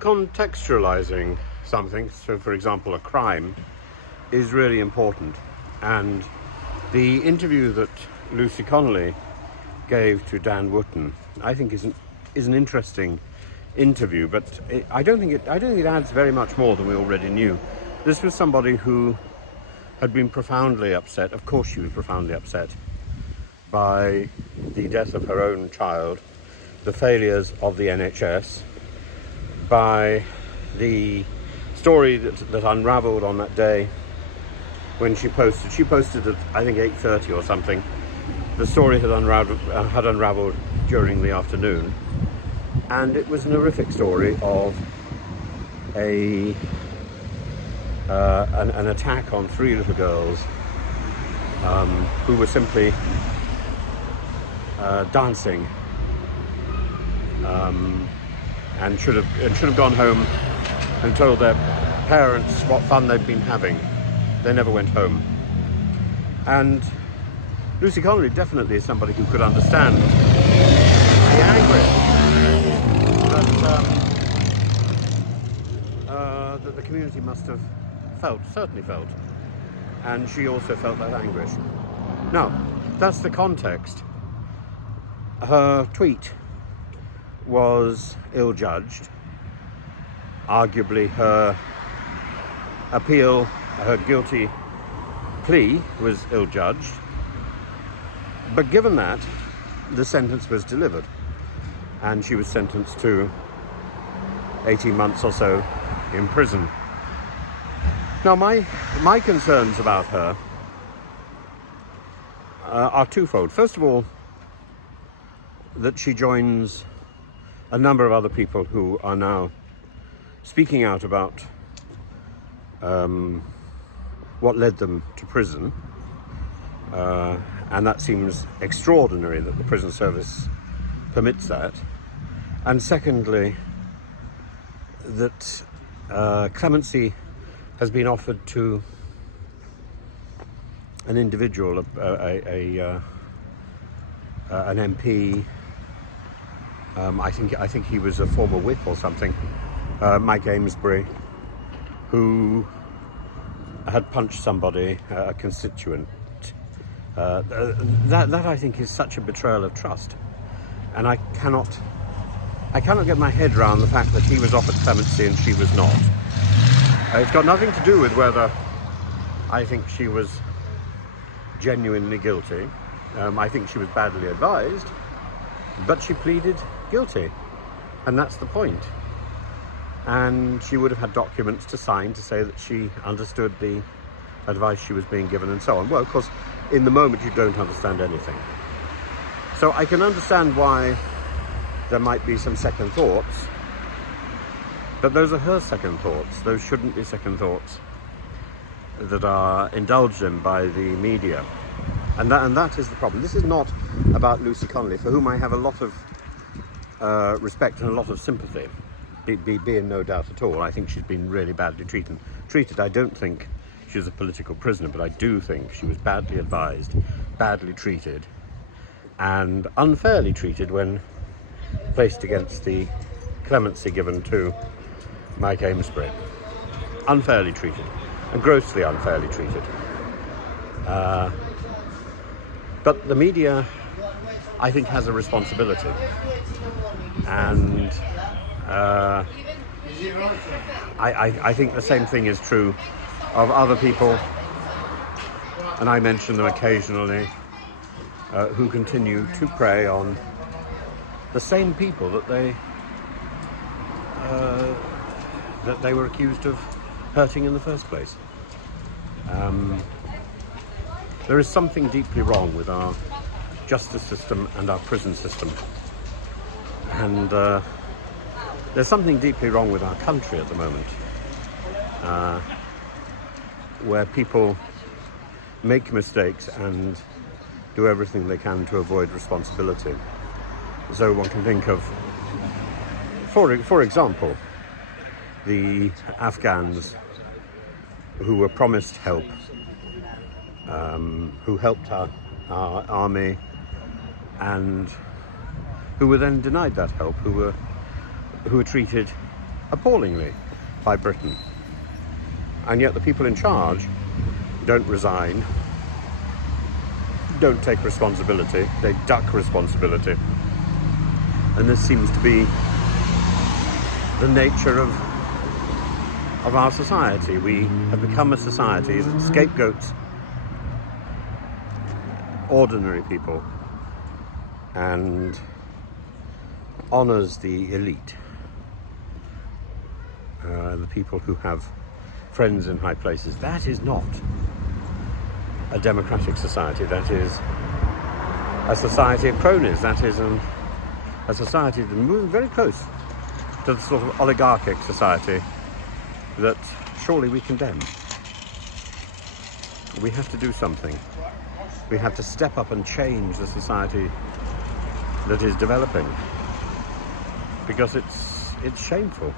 Contextualizing something, so for example a crime, is really important. And the interview that Lucy Connolly gave to Dan Wootton, I think is an interesting interview, but I don't think it adds very much more than we already knew. This was somebody who had been profoundly upset. Of course she was profoundly upset by the death of her own child, the failures of the NHS, by the story that unravelled on that day when she posted at I think 8:30 or something. The story had unravelled during the afternoon, and it was an horrific story of an attack on 3 little girls who were simply dancing and should have gone home and told their parents what fun they'd been having. They never went home. And Lucy Connolly definitely is somebody who could understand the anguish that the community must have certainly felt, and she also felt that anguish. Now, that's the context. Her tweet was ill-judged. Arguably her appeal, her guilty plea was ill-judged. But given that, the sentence was delivered, and she was sentenced to 18 months or so in prison. Now, my concerns about her are twofold. First of all, that she joins a number of other people who are now speaking out about what led them to prison, and that seems extraordinary that the prison service permits that. And secondly, that clemency has been offered to an individual, an MP. I think he was a former whip or something, Mike Amesbury, who had punched somebody, a constituent. That I think is such a betrayal of trust, and I cannot get my head around the fact that he was offered clemency and she was not. It's got nothing to do with whether I think she was genuinely guilty. I think she was badly advised, but she pleaded guilty, and that's the point. And she would have had documents to sign to say that she understood the advice she was being given and so on. Well, of course, in the moment you don't understand anything. So I can understand why there might be some second thoughts, but those are her second thoughts. Those shouldn't be second thoughts that are indulged in by the media. And that is the problem. This is not about Lucy Connolly, for whom I have a lot of respect and a lot of sympathy, be in no doubt at all. I think she's been really badly treated. I don't think she was a political prisoner, but I do think she was badly advised, badly treated, and unfairly treated when placed against the clemency given to Mike Amesbury. Unfairly treated, and grossly unfairly treated. But the media, I think, has a responsibility, and I think the same thing is true of other people, and I mention them occasionally, who continue to prey on the same people that they were accused of hurting in the first place. There is something deeply wrong with our justice system and our prison system, and there's something deeply wrong with our country at the moment, where people make mistakes and do everything they can to avoid responsibility. So one can think of, for example, the Afghans who were promised help, who helped our army, and who were then denied that help, who were treated appallingly by Britain. And yet the people in charge don't resign, don't take responsibility, they duck responsibility. And this seems to be the nature of our society. We have become a society that scapegoats ordinary people and honours the elite, the people who have friends in high places. That is not a democratic society. That is a society of cronies. That is a society that's moving very close to the sort of oligarchic society that surely we condemn. We have to do something. We have to step up and change the society that is developing, because it's shameful.